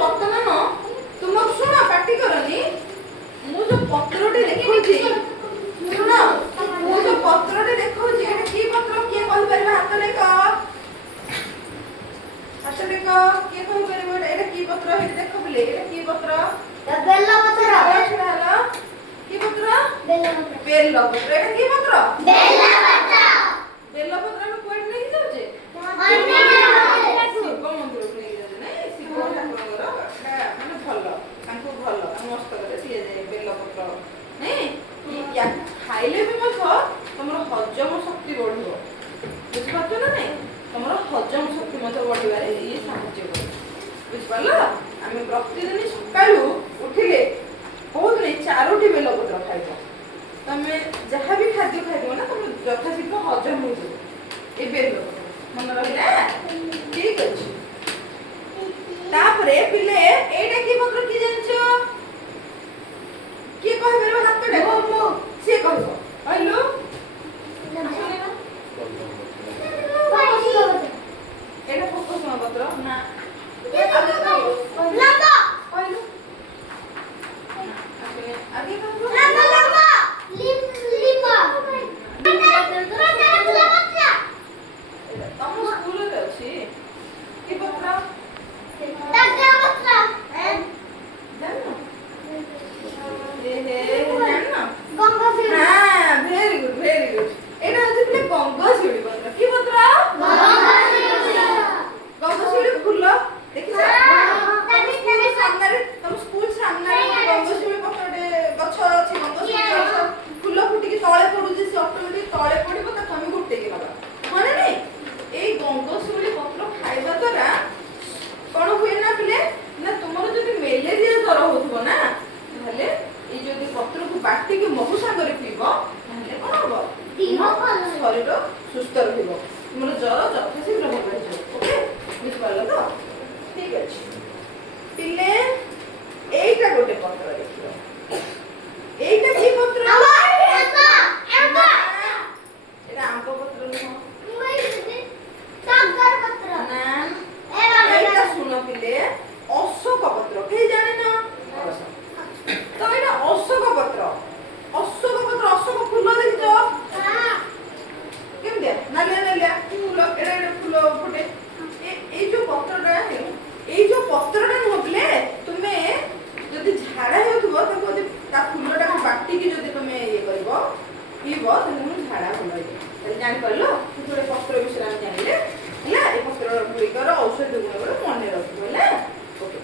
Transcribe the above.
ବର୍ତ୍ତମାନ ତୁମ ଶୁଣ ପାଟି କରନି ମୁଁ ଯୋଉ ପତ୍ରଟେ ଦେଖଉଛି ଶୁଣ ମୁଁ ଯୋଉ ପତ୍ରଟେ ଦେଖଉଛି ଏଟା କି ପତ୍ର କିଏ କହିପାରିବ ହାତ ଦେଖ କିଏ କହିପାରିବ ଏଟା କି ପତ୍ର ଏଠି ଦେଖ ବୁଲେ ଏଟା କି ପତ୍ର ବେଲ ପତ୍ର ହେଲା କି ପତ୍ର ବେଲ ପତ୍ର ଏଟା କି ପତ୍ର ବେଲ ପତ୍ର ଆମେ କୁଆଡେ ନେଇକି ଯାଉଛେ ଶିବ ମନ୍ଦିରକୁ ନେଇକି ଯାଉଛେ ନାଇଁ ଶିବ ଠାକୁରଙ୍କର ଏଟା ମାନେ ଭଲ ତାଙ୍କୁ ଭଲ ତାଙ୍କ ମସ୍ତକରେ ଦିଆଯାଏ ବେଲ ପତ୍ର ନାଇଁ ୟାକୁ ଖାଇଲେ ବି ମଧ୍ୟ ତମର ହଜମ ଶକ୍ତି ବଢିବ ବୁଝିପାରୁଛ ନା ନାଇଁ ତମର ହଜମ ଶକ୍ତି ମଧ୍ୟ ବଢିବାରେ ଇଏ ସାହାଯ୍ୟ କରେ ବୁଝିପାରିଲ ଆମେ ପ୍ରତିଦିନ ସକାଳୁ ଉଠିଲେ ବହୁତ ନାଇଁ 4ଟି ବେଲପତ୍ର ଖାଇବ ତମେ ଯାହା ବି ଖାଦ୍ୟ ଖାଇବ ନା ତମେ ଯଥାଶୀଘ୍ର ହଜମ ହେଇଯିବ ଏ ବେଲପତ୍ର ମନେ ରହିଲା ଠିକ ଅଛି ତାପରେ ପିଲେ ଏଇଟା କି ପତ୍ର କି ଜାଣିଛ କିଏ କହିପାରିବ ହାତ ଡାକ ସିଏ କହିବ କହିଲୁ ଏଇଟା ଫୋକସ ପତ୍ର ନା କହିଲୁ ଆगे ତମ ସ୍କୁଲରେ ଅଛି କି ପତ୍ର ବାଟିକି ମହୁ ସାଙ୍ଗରେ ପିଇବ ତାହେଲେ କଣ ହବ ଶରୀର ସୁସ୍ଥ ରହିବ ତୁମର ଜ୍ୱର ଯଥାଶୀଘ୍ର ଭଲ ହେଇଯିବ ଓକେ ବୁଝିପାରିଲ ତ ଠିକ ଅଛି ପିଲେ ଏଇଟା ଗୋଟେ ପତ୍ର ଦେଖିବ ଏଇଟା କି ପତ୍ର ଏଇଟା ଆମ୍ବ ପତ୍ର ନୁହଁ ନା ଏଇଟା ଶୁଣ ପିଲେ ଅଶୋକ ପତ୍ର କେହି ଜାଣିନ ତ ଏଇଟା ଅଶୋକ ପତ୍ର ଅଶୋକ ଫୁଲ ଦେଖିଛ କେମିତିଆ ନାଲିଆ ଫୁଲ ଏଟା ଫୁଲ ଫୁଟେ ଏଇ ଯୋଉ ପତ୍ରଟା ନୁହଁ ପିଲେ ତୁମେ ଯଦି ଝାଡା ହେଉଥିବ ତାକୁ ଯଦି ତା ଫୁଲଟାକୁ ବାଟିକି ଯଦି ତମେ ଇଏ କରିବ ପିଇବ ତାହେଲେ ମୁଁ ଝାଡା ଭଲ ହେଇଯିବ ତାହେଲେ ଜାଣିପାରିଲ ଗୋଟେ ପତ୍ର ବିଷୟରେ ଆମେ ଜାଣିଲେ ହେଲା ଏ ପତ୍ର ଗୁଡ଼ିକର ଔଷଧ ଗୁଣ ମନେ ରଖିବ ହେଲା ଓକେ